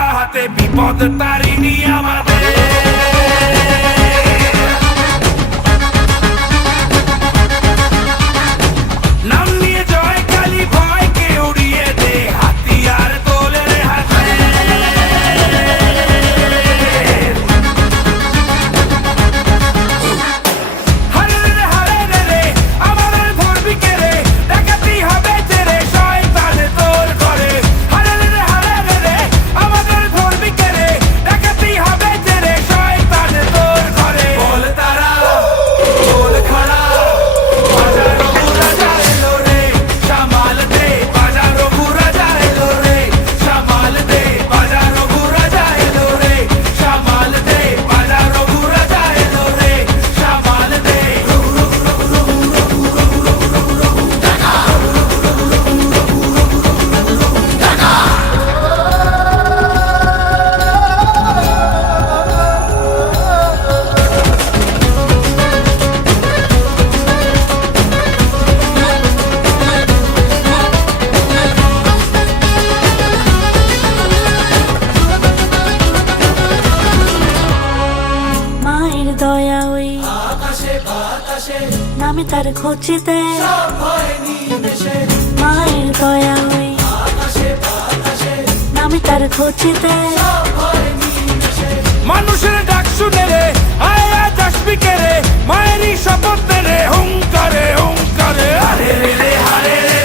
গদা হাতে বিপদ তারিণী আমাদের। নাম নিয়ে জয় কালী ভয়কে উড়িয়ে দে, হাতিয়ার তোলে রে হাতে। হারে রে হারে রে রে আমাদের ধরবি কে রে, ডাকাতি হবে তেরে শয়তান তোর ঘরে। হারে রে হারে রে রে আমাদের ধরবি কে রে, ডাকাতি হবে তেরে শয়তান তোর ঘরে। বল তারা বল খড়া বাজারো বুড়া যাইলো রে, সামাল দে বাজারো বুড়া যাইলো রে, সামাল দে বাজারো বুড়া যাইলো রে, সামাল দে বাজারো বুড়া যাইলো রে, সামাল দে। মায়ের দয়া ওই আকাশে বাতাসে নামে তার খোঁজেতে, সব ভয় নিমেষে। মায়ের দয়া ওই আকাশে বাতাসে নামে তার খোঁজেতে। সব ভয় নিমেষে। মানুষের ডাক শুনে রে আয় আজ আসবি কে রে, মায়েরই শপথ নে রে হুঙ্কারে হুঙ্কারে। হারে রে রে হারে রে